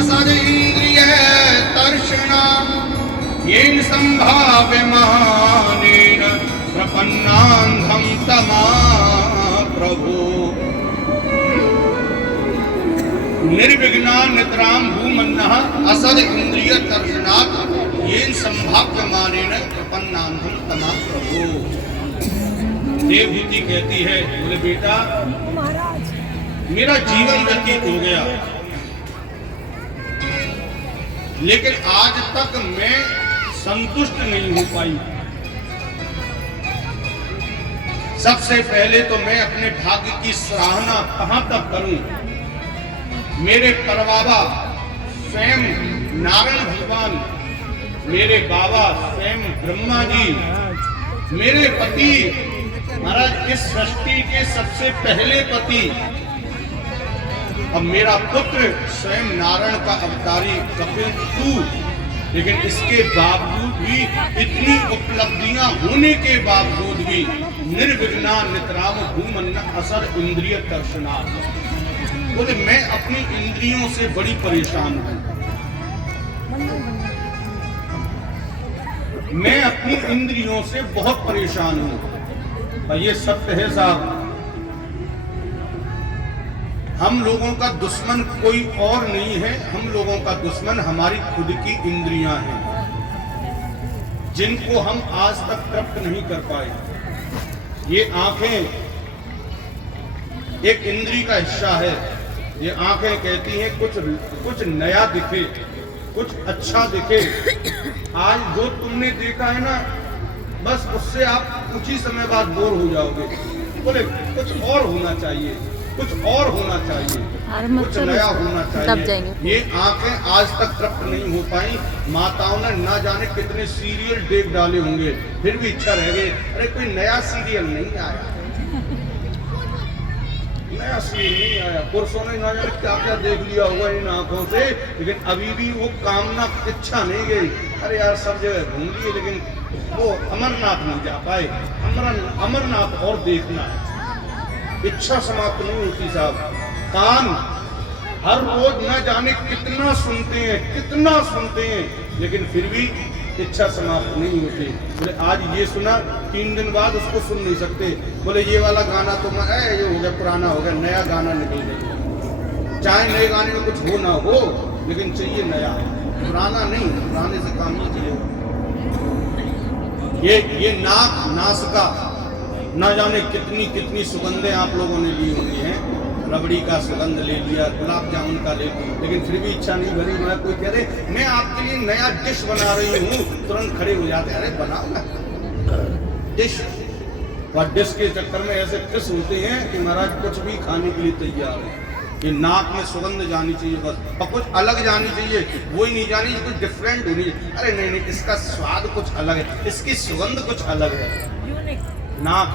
असदिन्द्रिय तर्षणा येन संभाव्यमानेन प्रपन्नान्धं तमा प्रभु निर्विघ्ना निद्रां भूमन्नः असद इंद्रिय तर्षणात् येन संभाव्यमानेन प्रपन्नान्धं तमा प्रभु। देवहूति कहती है, बोले बेटा मेरा जीवन व्यतीत हो गया, लेकिन आज तक मैं संतुष्ट नहीं हो पाई। सबसे पहले तो मैं अपने भाग्य की सराहना कहां तक करूं। मेरे परबाबा स्वयं नारायण भगवान, मेरे बाबा स्वयं ब्रह्मा जी, मेरे पति महाराज इस सृष्टि के सबसे पहले पति, अब मेरा पुत्र स्वयं नारायण का अवतारी कपिल तू, लेकिन इसके बावजूद भी, इतनी उपलब्धियां होने के बावजूद भी निर्विघ्ना नितराम भूमन्न असर इंद्रिय तर्षणा। बोले मैं अपनी इंद्रियों से बड़ी परेशान हूं, मैं अपनी इंद्रियों से बहुत परेशान हूं। और ये सत्य है साहब, हम लोगों का दुश्मन कोई और नहीं है, हम लोगों का दुश्मन हमारी खुद की इंद्रियां हैं, जिनको हम आज तक तृप्त नहीं कर पाए। ये आंखें एक इंद्री का हिस्सा है। ये आंखें कहती हैं कुछ नया दिखे, कुछ अच्छा दिखे। आज जो तुमने देखा है ना, बस उससे आप कुछ ही समय बाद बोर हो जाओगे। बोले कुछ और होना चाहिए, कुछ और होना चाहिए, कुछ नया होना चाहिए। ये आंखें आज तक तृप्त नहीं हो पाई। माताओं ने ना जाने कितने सीरियल देख डाले होंगे, फिर भी इच्छा रह गई, अरे कोई नया सीरियल नहीं आया, नया सीरियल नहीं आया। पुरुषों ने ना जाने क्या क्या देख लिया होगा इन आंखों से, लेकिन अभी भी वो कामना इच्छा नहीं गई। अरे यार सब जगह घूम लिए, लेकिन वो अमरनाथ नहीं जा पाए। अमरनाथ और देखना, इच्छा समाप्त नहीं होती साहब। कान हर रोज न जाने कितना सुनते हैं, लेकिन फिर भी इच्छा समाप्त नहीं होती। बोले आज ये सुना, 3 दिन बाद उसको सुन नहीं सकते। बोले ये वाला गाना तो ये हो गया, पुराना हो गया, नया गाना निकल गया। चाहे नए गाने में कुछ हो ना हो, लेकिन चाहिए नया, पुराना नहीं। पुराने से काम नहीं चाहिए। ये नासिका ना जाने कितनी सुगंधें आप लोगों ने ली होती हैं। रबड़ी का सुगंध ले लिया, गुलाब जामुन का ले लिया, लेकिन फिर भी इच्छा नहीं भरी। मैं कोई कह रहे मैं आपके लिए नया डिश बना रही हूँ, तुरंत खड़े हो जाते, अरे बनाओ ना डिश। और डिश के चक्कर में ऐसे फिस होते हैं कि महाराज कुछ भी खाने के लिए तैयार है। ये नाक में सुगंध जानी चाहिए बस, और कुछ अलग जानी चाहिए, वही नहीं जानी कुछ डिफरेंट होनी चाहिए। अरे नहीं, इसका स्वाद कुछ अलग है, इसकी सुगंध कुछ अलग है। नाक,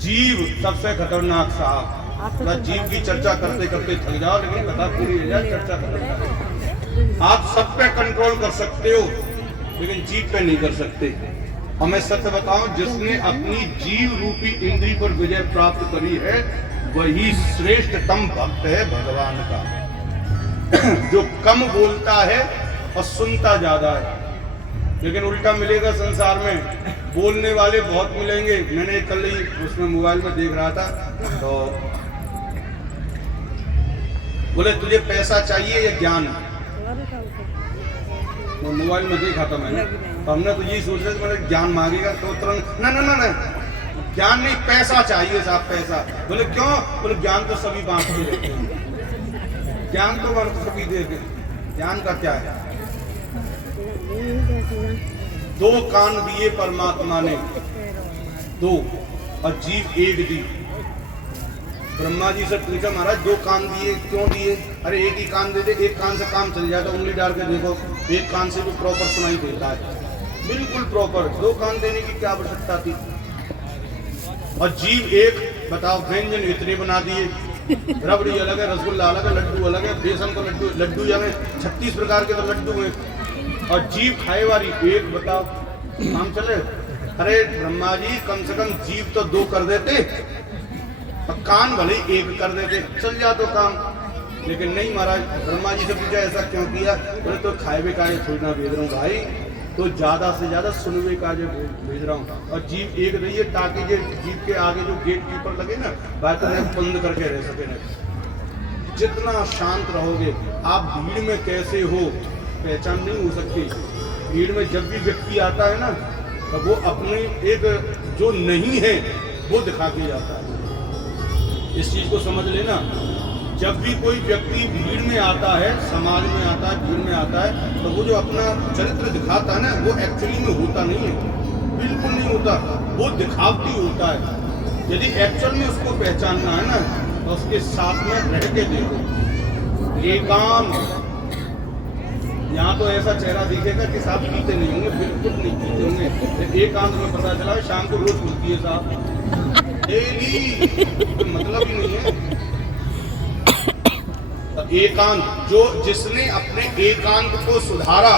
जीव सबसे खतरनाक साहब। जीव की चर्चा करते करते थक जाओ, लेकिन कथा पूरी हो जाए, चर्चा खत्म। आप सब पे कंट्रोल कर सकते हो, लेकिन जीव पे नहीं कर सकते। और मैं सत्य बताऊं, जिसने अपनी जीव रूपी इंद्री पर विजय प्राप्त करी है, वही श्रेष्ठतम भक्त है भगवान का। जो कम बोलता है और सुनता ज्यादा है। लेकिन उल्टा मिलेगा संसार में, बोलने वाले बहुत मिलेंगे। मैंने कल ही उसमें मोबाइल में देख रहा था, तो बोले तुझे पैसा चाहिए या ज्ञान? तो मोबाइल में देखा था मैंने, तो हमने तो यही सोच रहे थे मैंने ज्ञान मांगेगा तो तुरंत ना ज्ञान नहीं, पैसा चाहिए साहब, पैसा। बोले क्यों? बोले ज्ञान तो सभी बांटते रहते हैं, ज्ञान तो सभी देते। ज्ञान का क्या है? 2 कान दिए परमात्मा ने, 2, और जीव एक दी। ब्रह्मा जी से पूछा महाराज 2 कान दिए क्यों दिए? अरे एक ही कान दे दे, एक कान से काम चल जाता, उंगली डाल के देखो, एक कान से भी प्रॉपर सुनाई देता है, बिल्कुल प्रॉपर। 2 कान देने की क्या आवश्यकता थी? और जीव एक, बताओ व्यंजन इतने बना दिए। रबड़ी अलग है, रसगुल्ला अलग है, लड्डू अलग है, बेसन का लड्डू यानी 36 प्रकार के तो लड्डू हैं, और जीव खाए वाली एक। बताओ काम चले? अरे ब्रह्मा जी कम से कम जीव तो 2 कर देते, और कान भले 1 कर देते, चल जा तो काम। लेकिन नहीं महाराज, ब्रह्मा जी से पूछा ऐसा क्यों किया? बोले तो खाएबे का थोड़ी ना भेज रहा हूँ भाई, तो ज़्यादा से ज़्यादा सुनवे का जो भेज रहा हूँ। और जीव एक रही है ताकि जो जीव के आगे जो गेट कीपर लगे ना, बात बंद करके रह सके ना। जितना शांत रहोगे आप, भीड़ में कैसे हो पहचान नहीं हो सकती। भीड़ में जब भी व्यक्ति आता है ना, तो वो अपने एक जो नहीं है वो दिखा के जाता है। इस चीज को समझ लेना, जब भी कोई व्यक्ति भीड़ में आता है, समाज में आता है, भीड़ में आता है, तो वो जो अपना चरित्र दिखाता है ना, वो एक्चुअली में होता नहीं है, बिल्कुल नहीं होता, वो दिखावटी होता है। यदि एक्चुअल में उसको पहचानना है ना, तो उसके साथ में रह के देखो। एकांत, यहाँ तो ऐसा चेहरा दिखेगा कि साहब पीते नहीं होंगे, बिल्कुल नहीं पीते होंगे। एकांत में पता चला शाम को रोज खुलती है साहब, डेली, तो मतलब ही नहीं है। तो एकांत, जो जिसने अपने एकांत को सुधारा,